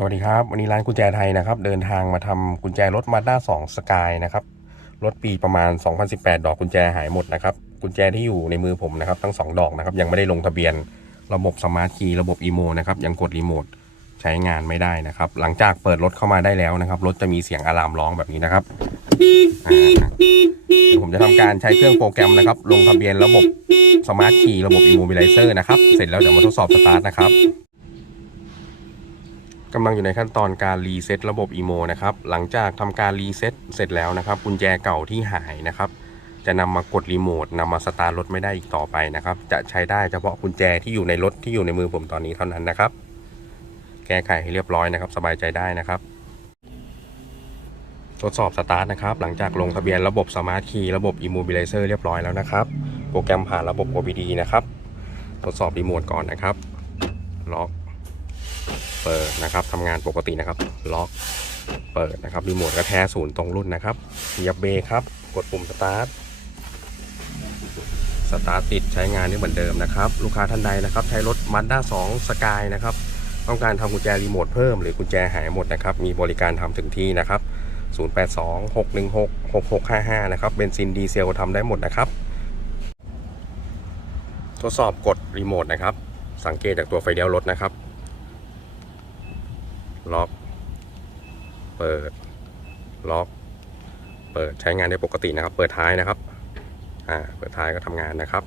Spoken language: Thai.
สวัสดีครับ วันนี้ร้านกุญแจไทยนะครับ เดินทางมาทำกุญแจรถมาด้า2สกายนะครับ รถปีประมาณ 2018 ดอกกุญแจหายหมดนะครับ กุญแจที่อยู่ในมือผมนะครับทั้ง 2 ดอกนะครับ ยังไม่ได้ลงทะเบียน ระบบสมาร์ทคีย์ระบบอีโมนะครับ ยังกดรีโมทใช้งานไม่ได้นะครับ หลังจากเปิดรถเข้ามาได้แล้วนะครับ รถจะมีเสียงอะลามร้องแบบนี้นะครับเดี๋ยวผมจะทำการใช้เครื่องโปรแกรมนะครับ ลงทะเบียนระบบสมาร์ทคีย์ระบบอีโมบิลิเซอร์นะครับ เสร็จแล้วเดี๋ยวมาทดสอบสตาร์ทนะครับ กำลังอยู่ในขั้นตอนการรีเซ็ตระบบ EMO นะครับ หลังจากทำการรีเซ็ตเสร็จแล้วนะครับ กุญแจเก่าที่หายนะครับ จะนำมากดรีโมทนำมาสตาร์ทรถไม่ได้อีกต่อไปนะครับ จะใช้ได้เฉพาะกุญแจที่อยู่ในรถที่อยู่ในมือผมตอนนี้เท่านั้นนะครับ แก้ไขให้เรียบร้อยนะครับ สบายใจได้นะครับทดสอบสตาร์ทนะครับ หลังจากลงทะเบียนระบบสมาร์ทคีย์ระบบ Immobilizer เรียบร้อยแล้วนะครับ โปรแกรมผ่านระบบ OBD นะครับ ทดสอบรีโมทก่อนนะครับ ล็อก เปิดนะครับทำงานปกตินะครับ ล็อกเปิดนะครับรีโมทก็แท้ศูนย์ตรงรุ่นนะครับเหยียบเบรครับ กดปุ่มสตาร์ทสตาร์ทติดใช้งานได้เหมือนเดิมนะครับ ลูกค้าท่านใดนะครับ ใช้รถม Mazda 2 Sky นะครับ ต้องการทำกุญแจรีโมทเพิ่มหรือกุญแจหายหมดนะครับ มีบริการทำถึงที่นะครับ 0826166655 นะครับเบนซินดีเซลทำได้หมดนะครับ ทดสอบกดรีโมทนะครับ สังเกตจากตัวไฟเลี้ยวรถนะครับ ล็อก เปิด ล็อก เปิดใช้งานได้ปกตินะครับ เปิดท้ายนะครับ อ่า เปิดท้ายก็ทำงานนะครับ